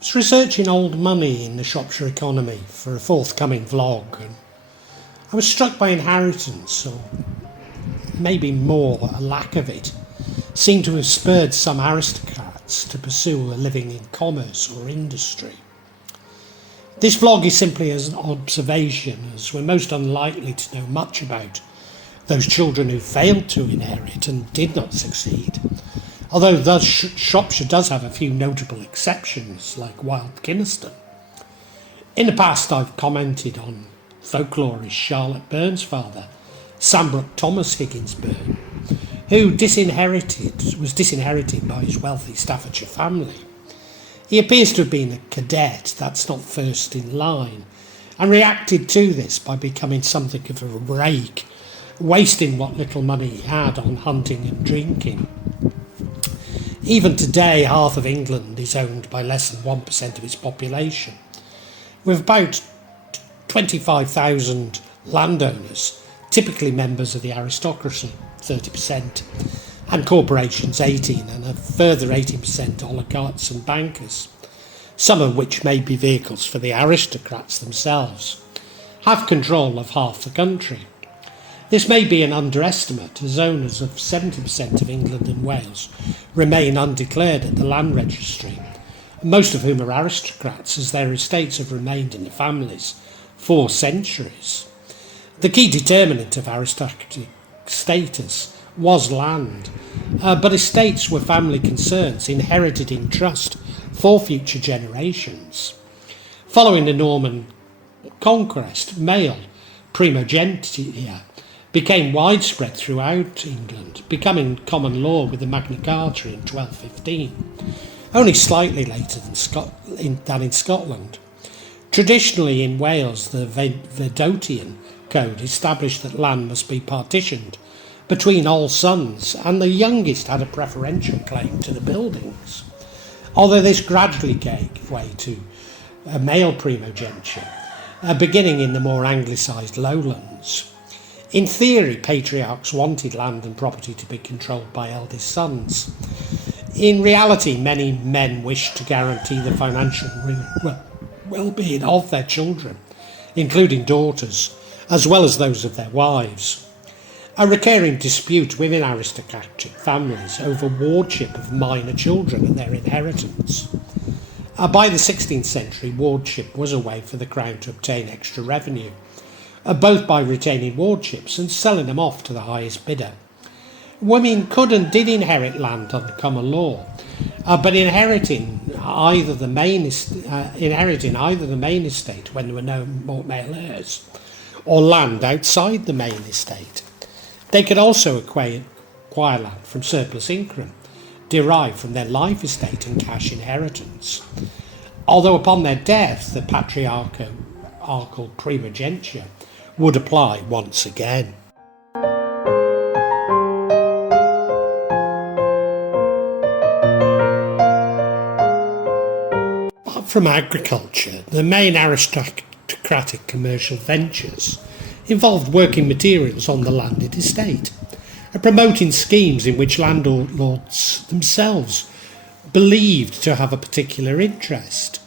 was researching old money in the Shropshire economy for a forthcoming vlog, and I was struck by inheritance, or maybe more a lack of it, seemed to have spurred some aristocrats to pursue a living in commerce or industry. This vlog is simply as an observation, as we're most unlikely to know much about those children who failed to inherit and did not succeed. Although thus Shropshire does have a few notable exceptions, like wild Kynaston. In the past I've commented on folklorist Charlotte Burns' father, Sambrook Thomas Higgins Burn, who was disinherited by his wealthy Staffordshire family. He appears to have been a cadet, that's not first in line, and reacted to this by becoming something of a rake, wasting what little money he had on hunting and drinking. Even today, half of England is owned by less than 1% of its population, with about 25,000 landowners, typically members of the aristocracy, 30%, and corporations 18%, and a further 18% oligarchs and bankers, some of which may be vehicles for the aristocrats themselves, have control of half the country. This may be an underestimate, as owners of 70% of England and Wales remain undeclared at the land registry, most of whom are aristocrats, as their estates have remained in the families for centuries. The key determinant of aristocratic status was land, but estates were family concerns inherited in trust for future generations. Following the Norman conquest, male primogeniture became widespread throughout England, becoming common law with the Magna Carta in 1215, only slightly later than in Scotland. Traditionally in Wales, the Vedotian Code established that land must be partitioned between all sons, and the youngest had a preferential claim to the buildings. Although this gradually gave way to male primogeniture, beginning in the more anglicised lowlands. In theory, patriarchs wanted land and property to be controlled by eldest sons. In reality, many men wished to guarantee the financial well-being of their children, including daughters, as well as those of their wives. A recurring dispute within aristocratic families over wardship of minor children and their inheritance. By the 16th century, wardship was a way for the Crown to obtain extra revenue, both by retaining wardships and selling them off to the highest bidder. Women could and did inherit land under common law, but inheriting either the main estate when there were no more male heirs, or land outside the main estate. They could also acquire land from surplus income derived from their life estate and cash inheritance. Although upon their death, the patriarchal primogeniture would apply once again. Apart from agriculture, the main aristocratic commercial ventures involved working materials on the landed estate and promoting schemes in which landlords themselves believed to have a particular interest.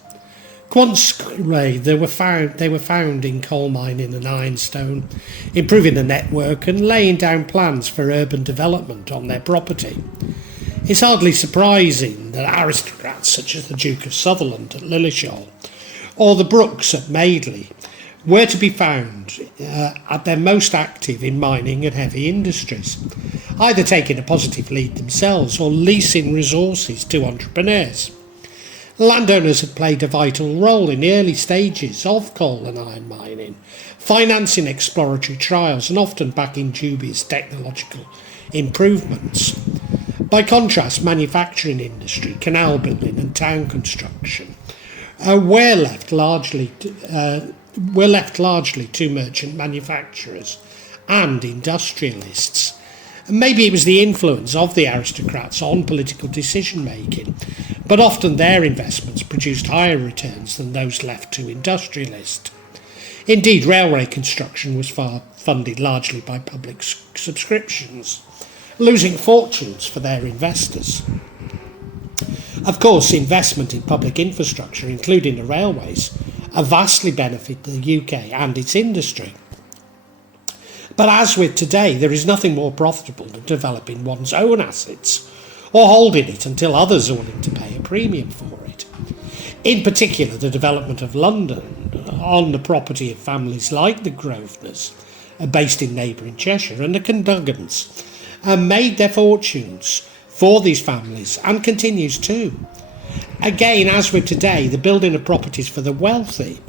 Consequently, they were found in coal mining and ironstone, improving the network and laying down plans for urban development on their property. It's hardly surprising that aristocrats such as the Duke of Sutherland at Lilleshall or the Brookes at Madeley were to be found at their most active in mining and heavy industries, either taking a positive lead themselves or leasing resources to entrepreneurs. Landowners had played a vital role in the early stages of coal and iron mining, financing exploratory trials and often backing dubious technological improvements. By contrast, manufacturing industry, canal building and town construction were left largely to merchant manufacturers and industrialists. And maybe it was the influence of the aristocrats on political decision-making, but often their investments produced higher returns than those left to industrialists. Indeed, railway construction was funded largely by public subscriptions, losing fortunes for their investors. Of course, investment in public infrastructure, including the railways, have vastly benefited the UK and its industry. But as with today, there is nothing more profitable than developing one's own assets or holding it until others are willing to pay a premium for it. In particular, the development of London on the property of families like the Grosvenors, based in neighbouring Cheshire, and the Cadoggans, made their fortunes for these families and continues to. Again, as with today, the building of properties for the wealthy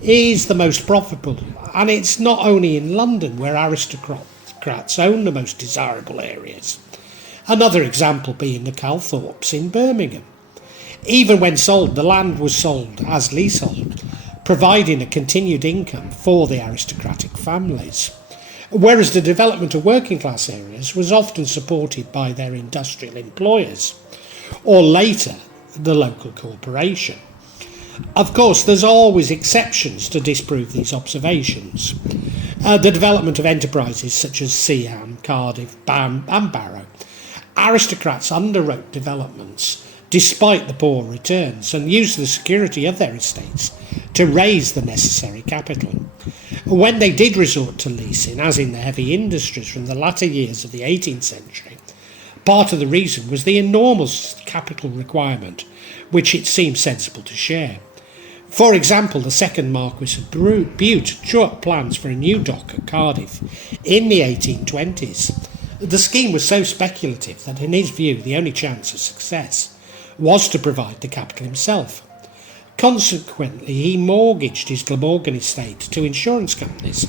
is the most profitable, and it's not only in London where aristocrats own the most desirable areas. Another example being the Calthorpes in Birmingham. Even when sold, the land was sold as leasehold, providing a continued income for the aristocratic families, whereas the development of working class areas was often supported by their industrial employers, or later the local corporation. Of course, there's always exceptions to disprove these observations. The development of enterprises such as Seaham, Cardiff, Bam and Barrow. Aristocrats underwrote developments despite the poor returns and used the security of their estates to raise the necessary capital. When they did resort to leasing, as in the heavy industries from the latter years of the 18th century, part of the reason was the enormous capital requirement which it seemed sensible to share. For example, the second Marquis of Bute drew up plans for a new dock at Cardiff in the 1820s. The scheme was so speculative that in his view the only chance of success was to provide the capital himself. Consequently, he mortgaged his Glamorgan estate to insurance companies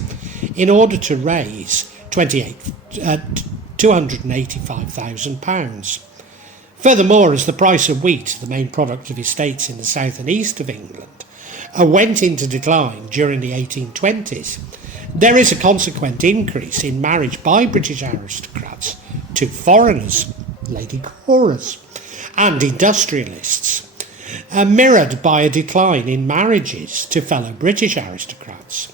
in order to raise £285,000. Furthermore, as the price of wheat, the main product of estates in the south and east of England, went into decline during the 1820s, there is a consequent increase in marriage by British aristocrats to foreigners, lady chorus, and industrialists, mirrored by a decline in marriages to fellow British aristocrats.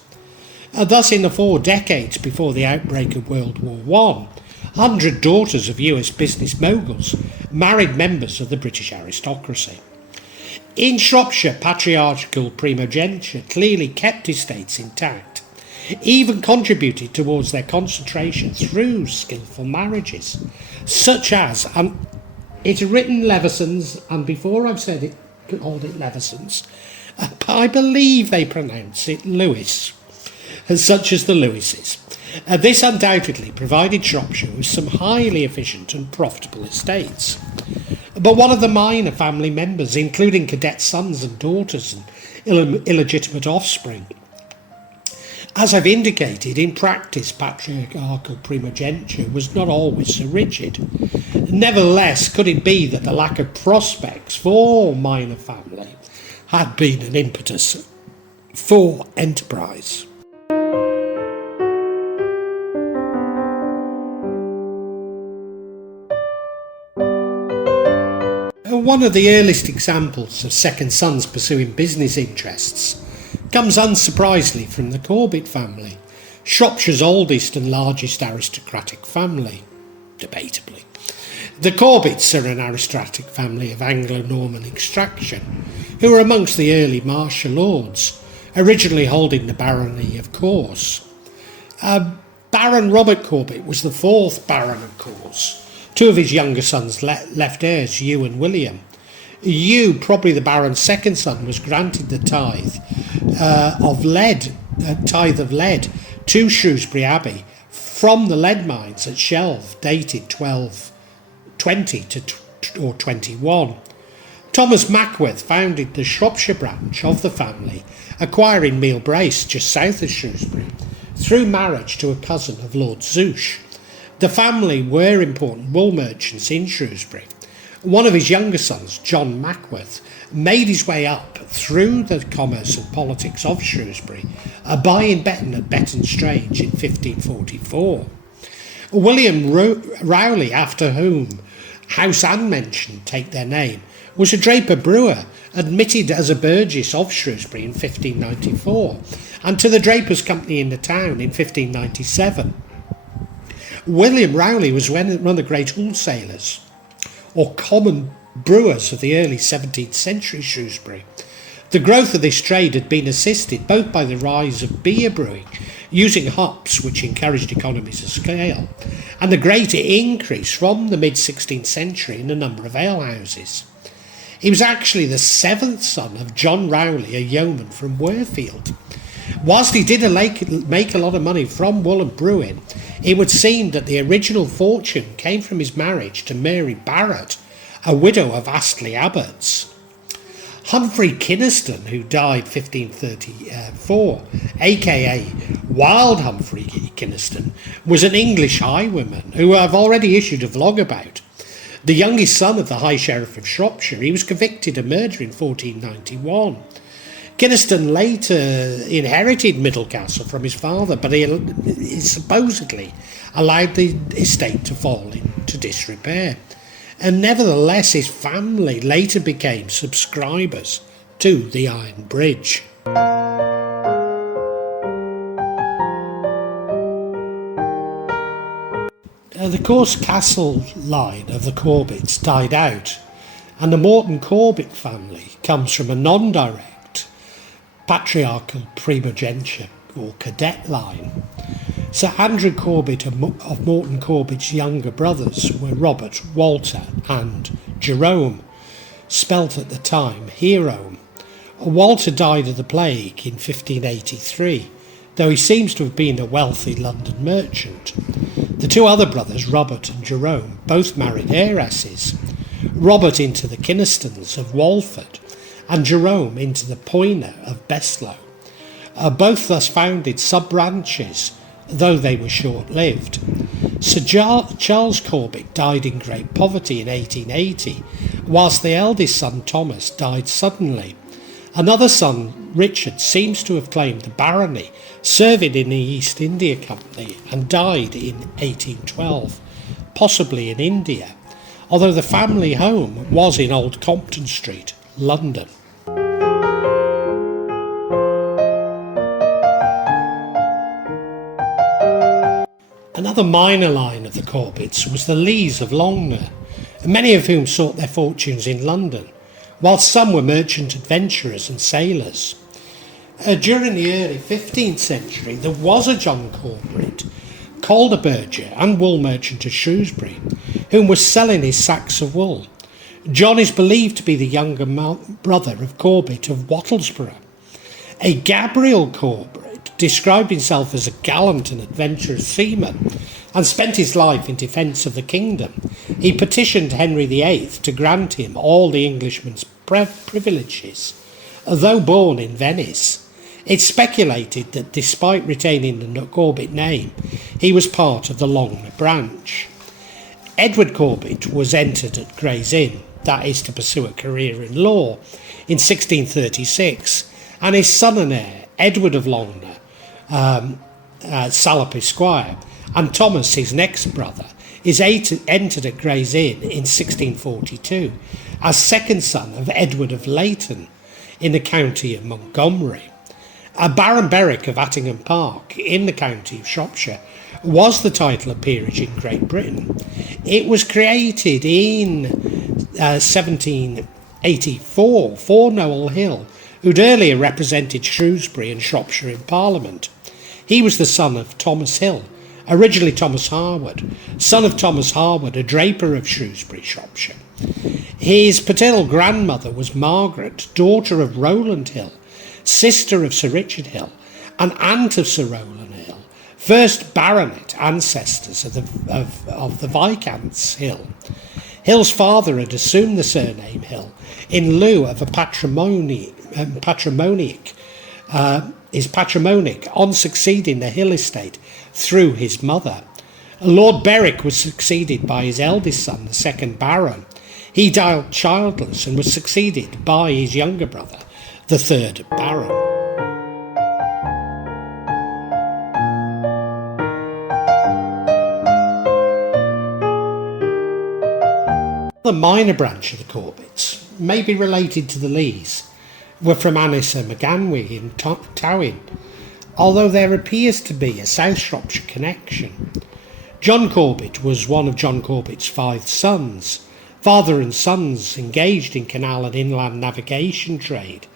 Thus, in the 4 decades before the outbreak of World War I, 100 daughters of US business moguls married members of the British aristocracy. In Shropshire, patriarchal primogeniture clearly kept estates intact, even contributed towards their concentration through skillful marriages, such as, it's written Levisons, and before I've said it, called it Levisons, I believe they pronounce it Lewis, such as the Lewises. This undoubtedly provided Shropshire with some highly efficient and profitable estates. But what of the minor family members, including cadet sons and daughters and illegitimate offspring? As I've indicated, in practice, patriarchal primogeniture was not always so rigid. Nevertheless, could it be that the lack of prospects for minor family had been an impetus for enterprise? One of the earliest examples of second sons pursuing business interests comes unsurprisingly from the Corbet family, Shropshire's oldest and largest aristocratic family, debatably. The Corbets are an aristocratic family of Anglo-Norman extraction, who were amongst the early martial lords, originally holding the barony of Course. Baron Robert Corbet was the 4th Baron of Course. 2 of his younger sons left heirs, Hugh and William. Hugh, probably the Baron's second son, was granted the tithe of lead to Shrewsbury Abbey from the lead mines at Shelve, dated 1220 or 21. Thomas Mackworth founded the Shropshire branch of the family, acquiring Meal Brace just south of Shrewsbury through marriage to a cousin of Lord Zouche. The family were important wool merchants in Shrewsbury. One of his younger sons, John Mackworth, made his way up through the commerce and politics of Shrewsbury, buying Betton at Betton Strange in 1544. William Rowley, after whom house and mansion take their name, was a draper brewer, admitted as a burgess of Shrewsbury in 1594, and to the Drapers' Company in the town in 1597. William Rowley was one of the great wholesalers, or common brewers of the early 17th century Shrewsbury. The growth of this trade had been assisted both by the rise of beer brewing, using hops which encouraged economies of scale, and the greater increase from the mid-16th century in the number of alehouses. He was actually the seventh son of John Rowley, a yeoman from Worfield. Whilst he did make a lot of money from wool and brewing, it would seem that the original fortune came from his marriage to Mary Barrett, a widow of Astley Abbots. Humphrey Kynaston, who died 1534, aka Wild Humphrey Kynaston, was an English highwayman who I've already issued a vlog about. The youngest son of the High Sheriff of Shropshire, he was convicted of murder in 1491. Kynaston later inherited Middlecastle from his father, but he supposedly allowed the estate to fall into disrepair. And nevertheless, his family later became subscribers to the Iron Bridge. The Course Castle line of the Corbets died out, and the Morton Corbet family comes from a non-direct Patriarchal Primogeniture or Cadet line. Sir Andrew Corbet of Morton Corbet's younger brothers were Robert, Walter and Jerome, spelt at the time Hero. Walter died of the plague in 1583, though he seems to have been a wealthy London merchant. The two other brothers, Robert and Jerome, both married heiresses, Robert into the Kynastons of Walford and Jerome into the Poyner of Beslow. Both thus founded sub-branches, though they were short-lived. Sir Charles Corbet died in great poverty in 1880, whilst the eldest son Thomas died suddenly. Another son, Richard, seems to have claimed the barony, serving in the East India Company, and died in 1812, possibly in India, although the family home was in Old Compton Street, London. Another minor line of the Corbets was the Leighs of Longner, many of whom sought their fortunes in London, whilst some were merchant adventurers and sailors. During the early 15th century, there was a John Corbet, called a burgher and wool merchant of Shrewsbury, whom was selling his sacks of wool. John is believed to be the younger brother of Corbet of Wattlesborough. A Gabriel Corbet described himself as a gallant and adventurous seaman and spent his life in defence of the kingdom. He petitioned Henry VIII to grant him all the Englishman's privileges. Though born in Venice, it's speculated that despite retaining the Corbet name, he was part of the Longner branch. Edward Corbet was entered at Gray's Inn, that is to pursue a career in law, in 1636, and his son and heir, Edward of Longner, Salop Esquire, and Thomas, his next brother, is entered at Gray's Inn in 1642 as second son of Edward of Leighton in the county of Montgomery. Baron Berwick of Attingham Park in the county of Shropshire was the title of peerage in Great Britain. It was created in 1784 for Roland Hill, who'd earlier represented Shrewsbury and Shropshire in Parliament. He was the son of Thomas Hill, originally Thomas Harwood, son of Thomas Harwood, a draper of Shrewsbury, Shropshire. His paternal grandmother was Margaret, daughter of Roland Hill, sister of Sir Richard Hill, and aunt of Sir Roland Hill, first baronet ancestors of the Viscounts Hill. Hill's father had assumed the surname Hill in lieu of a patrimonic on succeeding the Hill estate through his mother. Lord Berwick was succeeded by his eldest son, the second Baron. He died childless and was succeeded by his younger brother, the third Baron. The minor branch of the Corbets, may be related to the Leighs, were from Annis and McGanwy in Towyn, although there appears to be a South Shropshire connection. John Corbet was one of John Corbet's 5 sons. Father and sons engaged in canal and inland navigation trade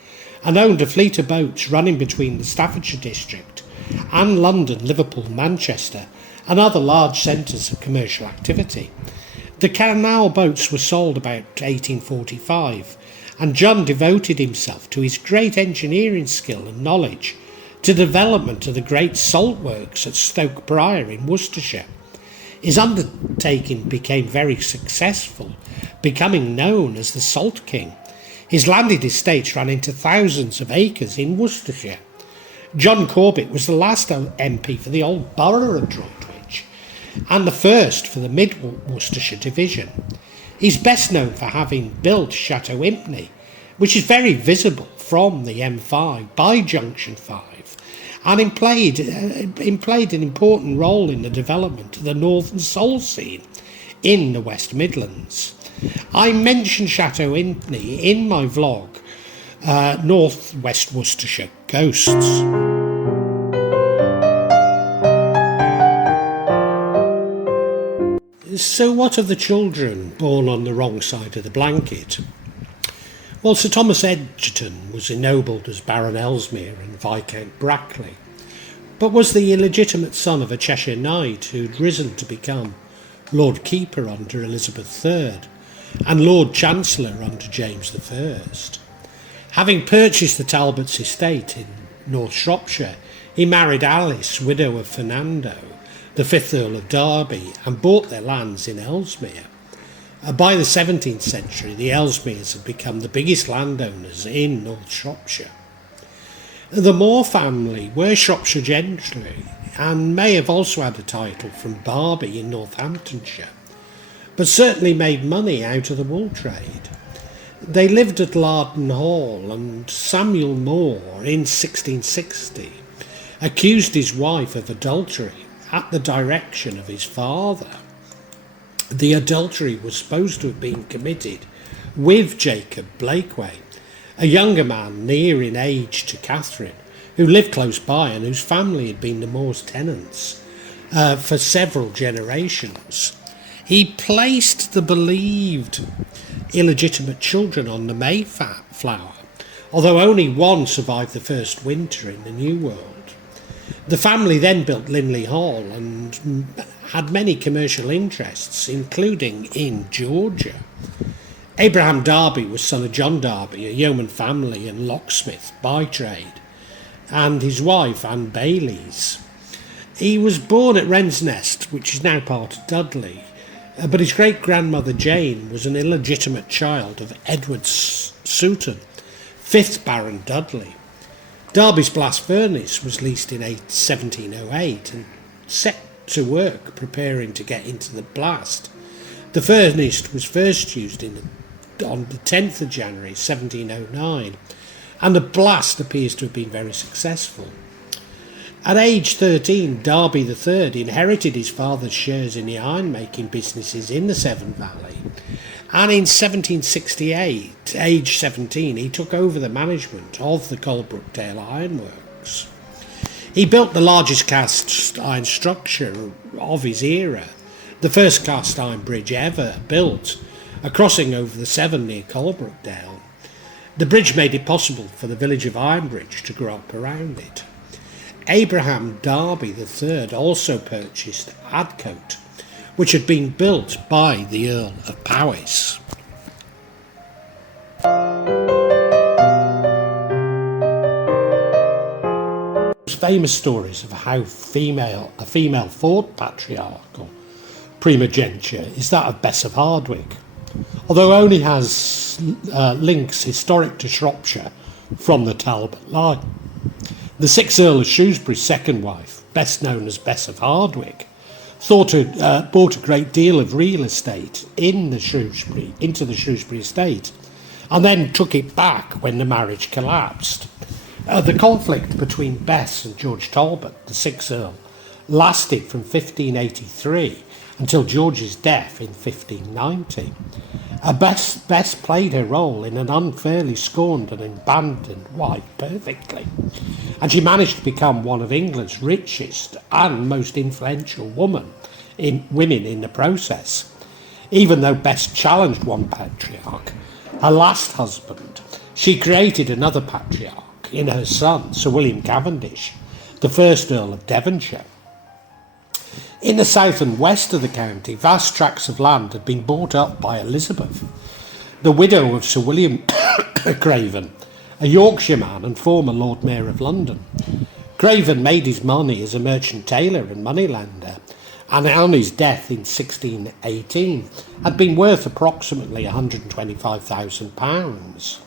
and owned a fleet of boats running between the Staffordshire district and London, Liverpool, Manchester and other large centres of commercial activity. The canal boats were sold about 1845, and John devoted himself to his great engineering skill and knowledge to the development of the great salt works at Stoke Briar in Worcestershire. His undertaking became very successful, becoming known as the Salt King. His landed estates ran into thousands of acres in Worcestershire. John Corbet was the last MP for the old borough of Droitwich, and the first for the Mid-Worcestershire division. He's best known for having built Chateau Impney, which is very visible from the M5 by Junction 5, and played an important role in the development of the Northern Soul scene in the West Midlands. I mentioned Chateau Impney in my vlog, North West Worcestershire Ghosts. So what of the children born on the wrong side of the blanket? Well, Sir Thomas Egerton was ennobled as Baron Ellesmere and Viscount Brackley, but was the illegitimate son of a Cheshire knight who'd risen to become Lord Keeper under Elizabeth III and Lord Chancellor under James I. Having purchased the Talbots' estate in North Shropshire, he married Alice, widow of Fernando, the 5th Earl of Darby, and bought their lands in Ellesmere. By the 17th century, the Ellesmeres had become the biggest landowners in North Shropshire. The Moore family were Shropshire gentry and may have also had a title from Darby in Northamptonshire, but certainly made money out of the wool trade. They lived at Lardon Hall, and Samuel Moore, in 1660, accused his wife of adultery at the direction of his father. The adultery was supposed to have been committed with Jacob Blakeway, a younger man near in age to Catherine, who lived close by and whose family had been the Moors' tenants for several generations. He placed the believed illegitimate children on the Mayflower, although only one survived the first winter in the New World. The family then built Linley Hall and had many commercial interests, including in Georgia. Abraham Darby was son of John Darby, a yeoman family and locksmith by trade, and his wife, Anne Baylies. He was born at Wren's Nest, which is now part of Dudley, but his great-grandmother Jane was an illegitimate child of Edward Sutherland, 5th Baron Dudley. Darby's blast furnace was leased in 1708 and set to work preparing to get into the blast. The furnace was first used on the 10th of January 1709, and the blast appears to have been very successful. At age 13, Darby III inherited his father's shares in the iron-making businesses in the Severn Valley, and in 1768, age 17, he took over the management of the Coalbrookdale Ironworks. He built the largest cast iron structure of his era, the first cast iron bridge ever built, a crossing over the Severn near Coalbrookdale. The bridge made it possible for the village of Ironbridge to grow up around it. Abraham Darby III also purchased Adcote, which had been built by the Earl of Powys. Famous stories of how a female fourth patriarchal primogeniture is that of Bess of Hardwick, although only has links historic to Shropshire from the Talbot line. The 6th Earl of Shrewsbury's second wife, best known as Bess of Hardwick, bought a great deal of real estate into the Shrewsbury estate, and then took it back when the marriage collapsed. The conflict between Bess and George Talbot, the 6th Earl, lasted from 1583 until George's death in 1590. Bess played her role in an unfairly scorned and abandoned wife perfectly, and she managed to become one of England's richest and most influential women in the process. Even though Bess challenged one patriarch, her last husband, she created another patriarch in her son, Sir William Cavendish, the first Earl of Devonshire. In the south and west of the county, vast tracts of land had been bought up by Elizabeth, the widow of Sir William Craven, a Yorkshireman and former Lord Mayor of London. Craven made his money as a merchant tailor and moneylender, and on his death in 1618 had been worth approximately £125,000.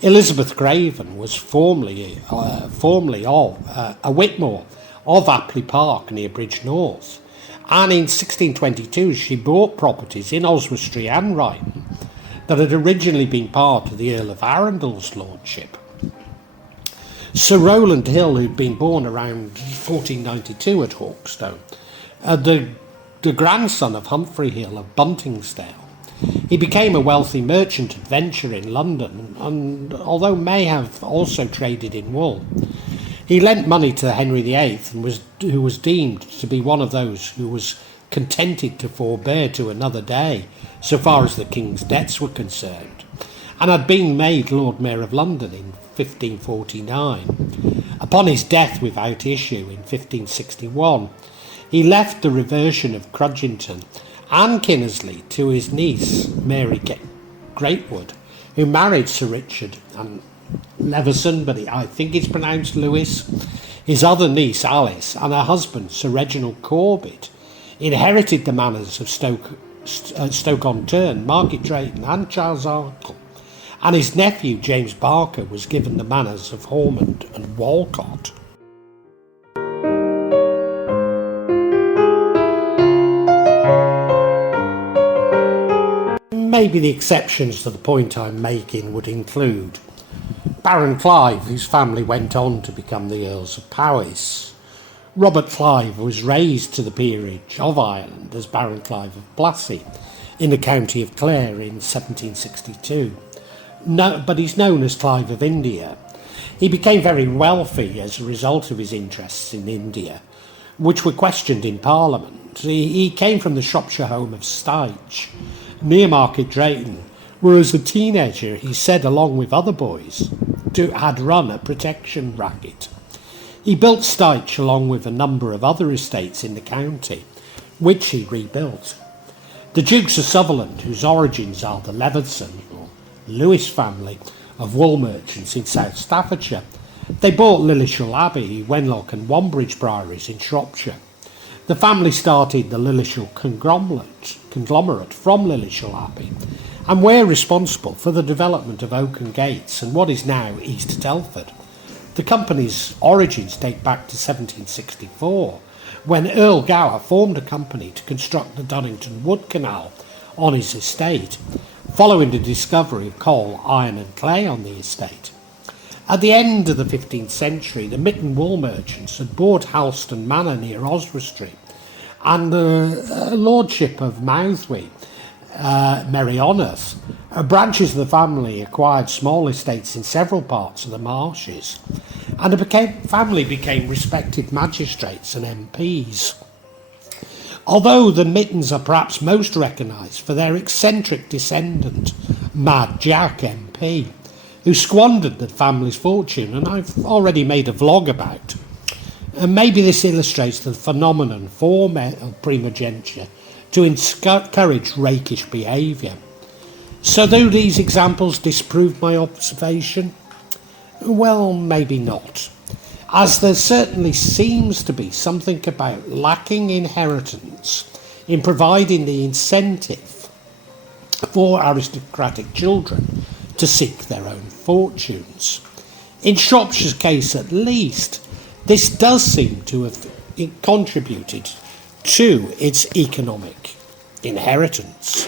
Elizabeth Craven was formerly of a Whitmore of Apley Park near Bridge North, and in 1622 she bought properties in Oswestry and Ryton that had originally been part of the Earl of Arundel's lordship. Sir Roland Hill, who'd been born around 1492 at Hawkstone, the grandson of Humphrey Hill of Buntingsdale. He became a wealthy merchant adventurer in London, and although may have also traded in wool, he lent money to Henry VIII, who was deemed to be one of those who was contented to forbear to another day, so far as the king's debts were concerned, and had been made Lord Mayor of London in 1549. Upon his death without issue in 1561, he left the reversion of Crudgington and Kinnersley to his niece, Mary Greatwood, who married Sir Richard and Leveson, but I think it's pronounced Lewis, his other niece, Alice, and her husband, Sir Reginald Corbet, inherited the manors of Stoke-on-Tern, Market Drayton and Charles Arkle, and his nephew, James Barker, was given the manors of Ormond and Walcott. Maybe the exceptions to the point I'm making would include Baron Clive, whose family went on to become the Earls of Powys. Robert Clive was raised to the peerage of Ireland as Baron Clive of Blassey in the county of Clare in 1762. But he's known as Clive of India. He became very wealthy as a result of his interests in India, which were questioned in Parliament. He came from the Shropshire home of Styche, near Market Drayton, where as a teenager he said, along with other boys, had run a protection racket. He built Styche along with a number of other estates in the county, which he rebuilt. The Dukes of Sutherland, whose origins are the Leveson or Lewis family of wool merchants in South Staffordshire, they bought Lillishall Abbey, Wenlock and Wanbridge Priories in Shropshire. The family started the Lillishall conglomerate from Lillishall Abbey and were responsible for the development of Oaken Gates and what is now East Telford. The company's origins date back to 1764, when Earl Gower formed a company to construct the Dunnington Wood Canal on his estate, following the discovery of coal, iron and clay on the estate. At the end of the 15th century, the Mitten wool merchants had bought Halston Manor near Oswestry, and the lordship of Mouthwey, Merioneth. Branches of the family acquired small estates in several parts of the marshes, and the family became respected magistrates and MPs. Although the Mittens are perhaps most recognised for their eccentric descendant, Mad Jack MP, who squandered the family's fortune, and I've already made a vlog about. And maybe this illustrates the phenomenon for primogeniture to encourage rakish behaviour. So do these examples disprove my observation? Well, maybe not, as there certainly seems to be something about lacking inheritance in providing the incentive for aristocratic children to seek their own fortunes. In Shropshire's case at least, this does seem to have contributed to its economic inheritance.